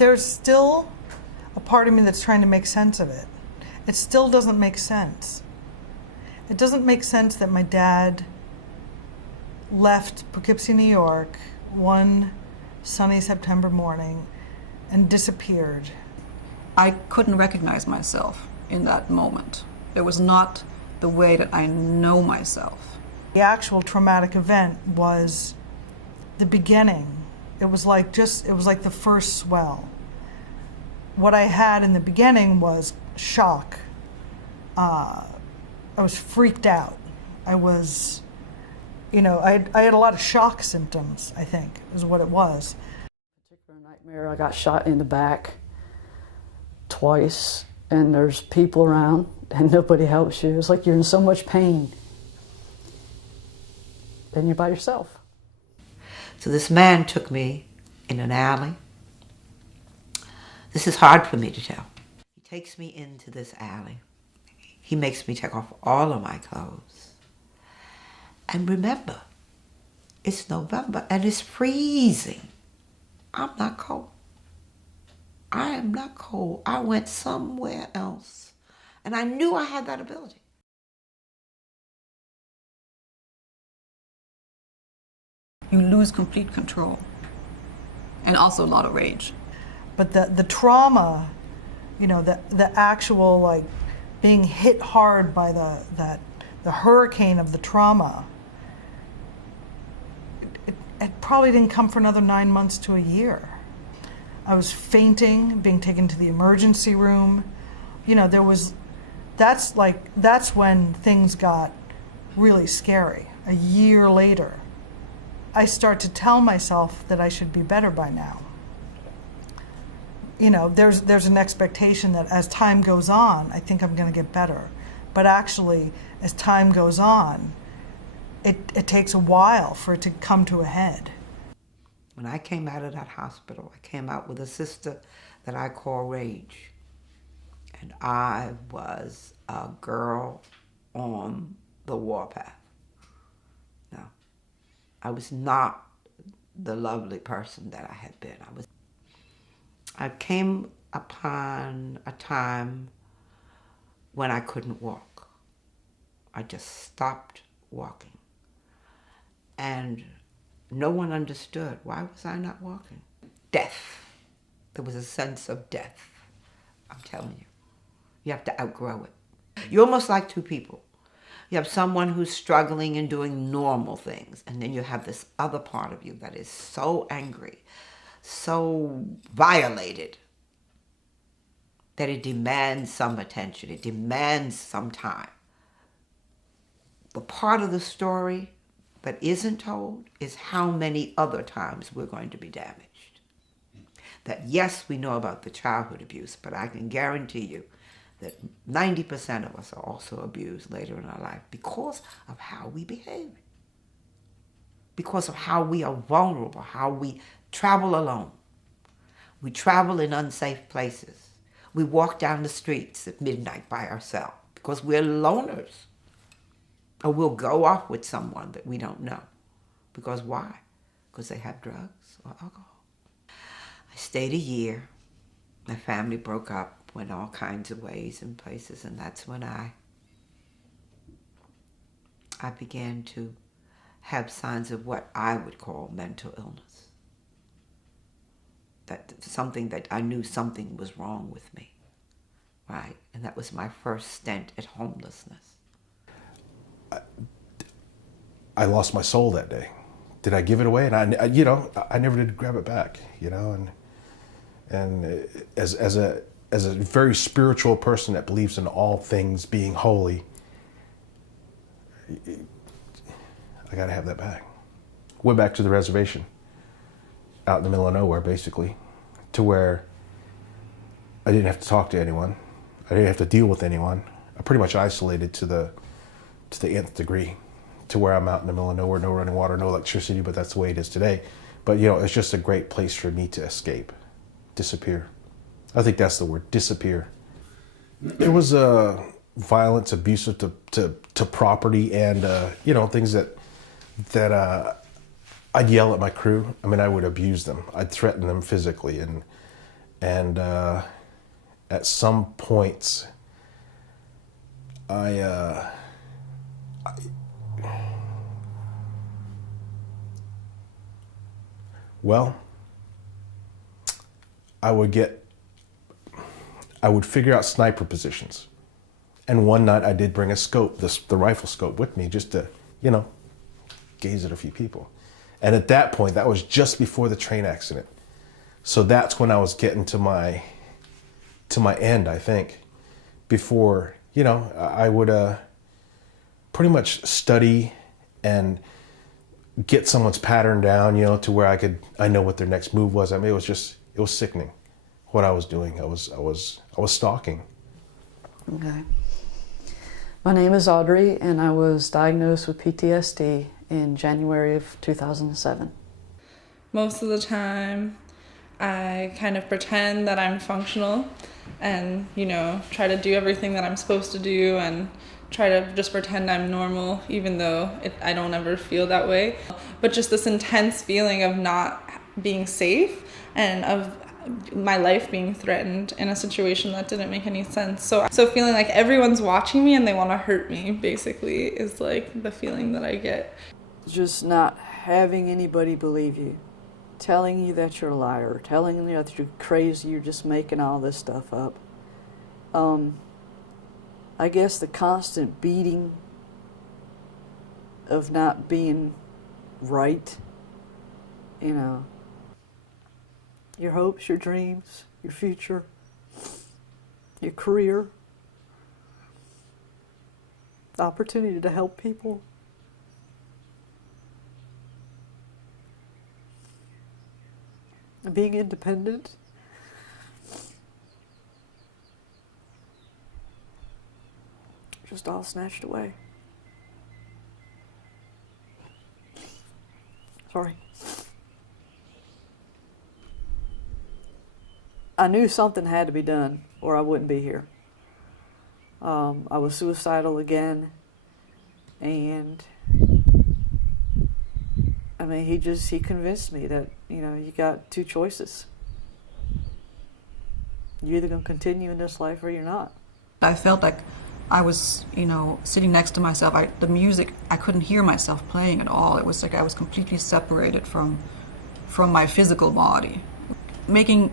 there's still a part of me that's trying to make sense of it. It still doesn't make sense. It doesn't make sense that my dad left Poughkeepsie, New York, one sunny September morning and disappeared. I couldn't recognize myself in that moment. It was not the way that I know myself. The actual traumatic event was the beginning. It was like the first swell. What I had in the beginning was shock. I was freaked out. I was, I had a lot of shock symptoms, I think, is what it was. Particular nightmare, I got shot in the back twice, and there's people around, and nobody helps you. It's like you're in so much pain. Then you're by yourself. So this man took me in an alley. This is hard for me to tell. He takes me into this alley. He makes me take off all of my clothes. And remember, it's November and it's freezing. I'm not cold. I am not cold. I went somewhere else. And I knew I had that ability. You lose complete control. And also a lot of rage. But the trauma, the actual being hit hard by the hurricane of the trauma, it probably didn't come for another 9 months to a year. I was fainting, being taken to the emergency room. That's when things got really scary. A year later, I start to tell myself that I should be better by now. There's an expectation that as time goes on, I think I'm going to get better. But actually, as time goes on, it takes a while for it to come to a head. When I came out of that hospital, I came out with a sister that I call Rage. And I was a girl on the warpath. No, I was not the lovely person that I had been. I came upon a time when I couldn't walk. I just stopped walking. And no one understood. Why was I not walking? Death. There was a sense of death. I'm telling you. You have to outgrow it. You're almost like two people. You have someone who's struggling and doing normal things, and then you have this other part of you that is so angry, so violated, that it demands some attention. It demands some time. The part of the story that isn't told is how many other times we're going to be damaged. That yes, we know about the childhood abuse, but I can guarantee you that 90% of us are also abused later in our life because of how we behave. Because of how we are vulnerable, how we travel alone. We travel in unsafe places. We walk down the streets at midnight by ourselves because we're loners. Or we'll go off with someone that we don't know. Because why? Because they have drugs or alcohol. I stayed a year. My family broke up, went all kinds of ways and places, and that's when I began to have signs of what I would call mental illness. That something that I knew something was wrong with me, right? And that was my first stint at homelessness. I lost my soul that day. Did I give it away? And I never did grab it back, and as a very spiritual person that believes in all things being holy, I got to have that back. Went back to the reservation out in the middle of nowhere, basically, to where I didn't have to talk to anyone. I didn't have to deal with anyone. I pretty much isolated to the nth degree, to where I'm out in the middle of nowhere, no running water, no electricity, but that's the way it is today. But it's just a great place for me to escape, disappear. I think that's the word, disappear. It was violence, abusive to property, and things that I'd yell at my crew. I mean, I would abuse them. I'd threaten them physically, and And at some points, well, I would figure out sniper positions. And one night I did bring a scope, the rifle scope with me, just to, gaze at a few people. And at that point, that was just before the train accident. So that's when I was getting to my end, I think. Before, I would pretty much study and get someone's pattern down, to where I know what their next move was. I mean, it was sickening what I was doing. I was stalking. Okay. My name is Audrey, and I was diagnosed with PTSD in January of 2007. Most of the time, I kind of pretend that I'm functional and, try to do everything that I'm supposed to do and try to just pretend I'm normal, even though I don't ever feel that way. But just this intense feeling of not being safe and of my life being threatened in a situation that didn't make any sense. So feeling like everyone's watching me and they want to hurt me, basically, is like the feeling that I get. Just not having anybody believe you, telling you that you're a liar, telling you that you're crazy, you're just making all this stuff up. I guess the constant beating of not being right, your hopes, your dreams, your future, your career, the opportunity to help people. And being independent. Just all snatched away. Sorry. I knew something had to be done or I wouldn't be here. I was suicidal again, and he convinced me that, you got two choices. You're either going to continue in this life or you're not. I felt like I was, sitting next to myself. The music, I couldn't hear myself playing at all. It was like I was completely separated from my physical body.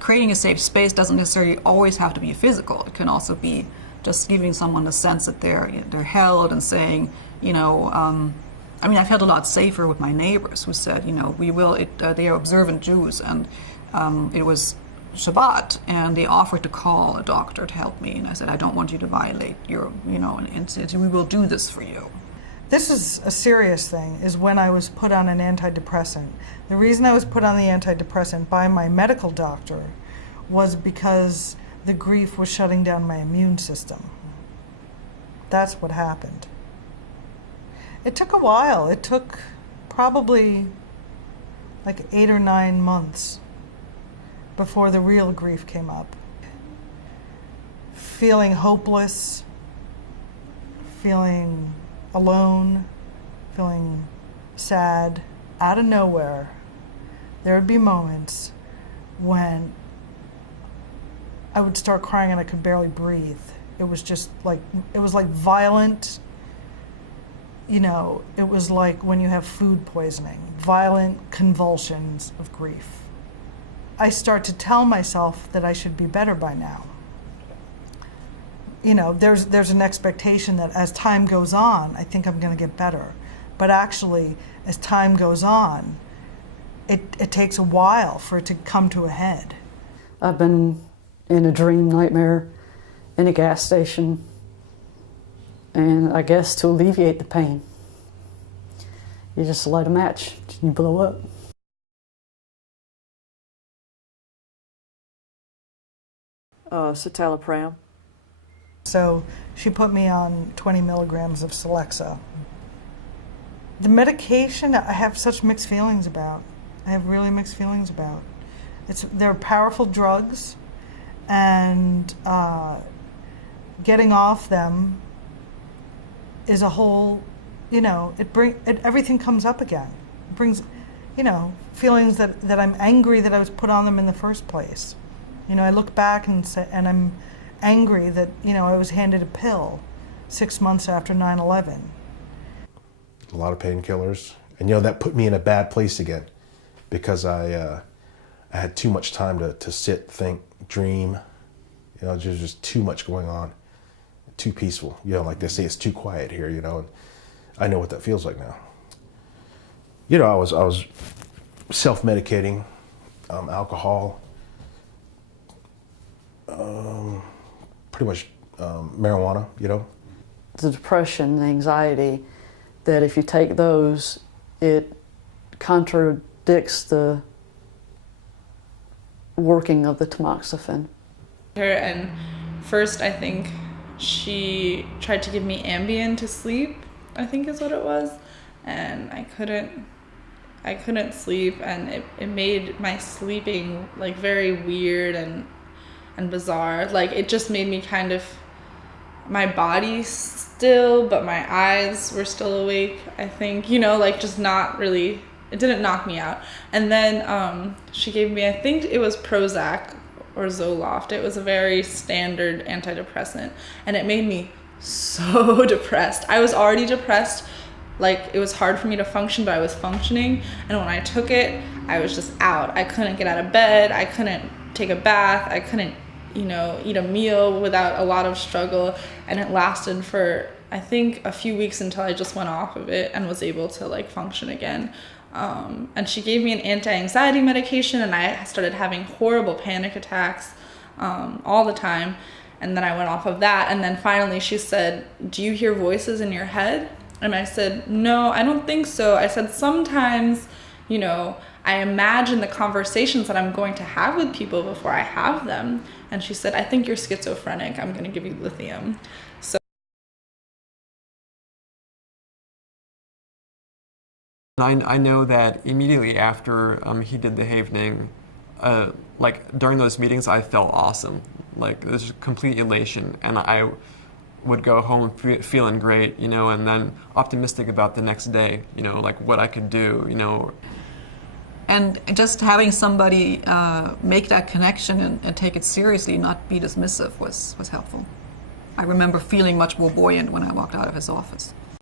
Creating a safe space doesn't necessarily always have to be physical. It can also be just giving someone the sense that they're held and saying, I felt a lot safer with my neighbors who said, they are observant Jews, and it was Shabbat, and they offered to call a doctor to help me, and I said, I don't want you to violate your, and we will do this for you. This is a serious thing, is when I was put on an antidepressant. The reason I was put on the antidepressant by my medical doctor was because the grief was shutting down my immune system. That's what happened. It took a while. It took probably like 8 or 9 months before the real grief came up. Feeling hopeless, feeling alone, feeling sad. Out of nowhere, there would be moments when I would start crying and I could barely breathe. It was just like, it was like violent, it was like when you have food poisoning, violent convulsions of grief. I start to tell myself that I should be better by now. There's an expectation that as time goes on, I think I'm going to get better. But actually, as time goes on, it takes a while for it to come to a head. I've been in a dream nightmare in a gas station, and I guess to alleviate the pain, you just light a match and you blow up. Citalopram. So she put me on 20 milligrams of Celexa. The medication, I have such mixed feelings about. I have really mixed feelings about. They're powerful drugs, and getting off them is a whole, everything comes up again. It brings, feelings that I'm angry that I was put on them in the first place. You know, I look back and say, and I'm angry that, you know, I was handed a pill 6 months after 9/11. A lot of painkillers, and you know that put me in a bad place again, because I had too much time to sit, think, dream. You know, there's just too much going on, too peaceful. You know, like they say, it's too quiet here. You know, and I know what that feels like now. You know, I was self-medicating, alcohol, pretty much marijuana. You know, The depression, the anxiety, that if you take those, it contradicts the working of the tamoxifen. And first, I think she tried to give me Ambien to sleep, I think is what it was, and I couldn't sleep, and it made my sleeping like very weird and bizarre. Like it just made me kind of, my body still, but my eyes were still awake, I think, you know, like just not really, it didn't knock me out. And then she gave me, I think it was Prozac or Zoloft. It was a very standard antidepressant, and it made me so depressed. I was already depressed, like it was hard for me to function, but I was functioning, and when I took it, I was just out. I couldn't get out of bed, I couldn't take a bath, I couldn't, you know, eat a meal without a lot of struggle, and it lasted for, I think, a few weeks until I just went off of it and was able to like function again. And she gave me an anti-anxiety medication, and I started having horrible panic attacks all the time, and then I went off of that, and then finally she said, "Do you hear voices in your head?" And I said, "No, I don't think so." I said, "Sometimes, you know, I imagine the conversations that I'm going to have with people before I have them." And she said, "I think you're schizophrenic. I'm going to give you lithium." So I know that immediately after he did the Havening, like during those meetings, I felt awesome. Like there's complete elation, and I would go home feeling great, you know, and then optimistic about the next day, you know, like what I could do, you know. And just having somebody make that connection and take it seriously, not be dismissive, was helpful. I remember feeling much more buoyant when I walked out of his office.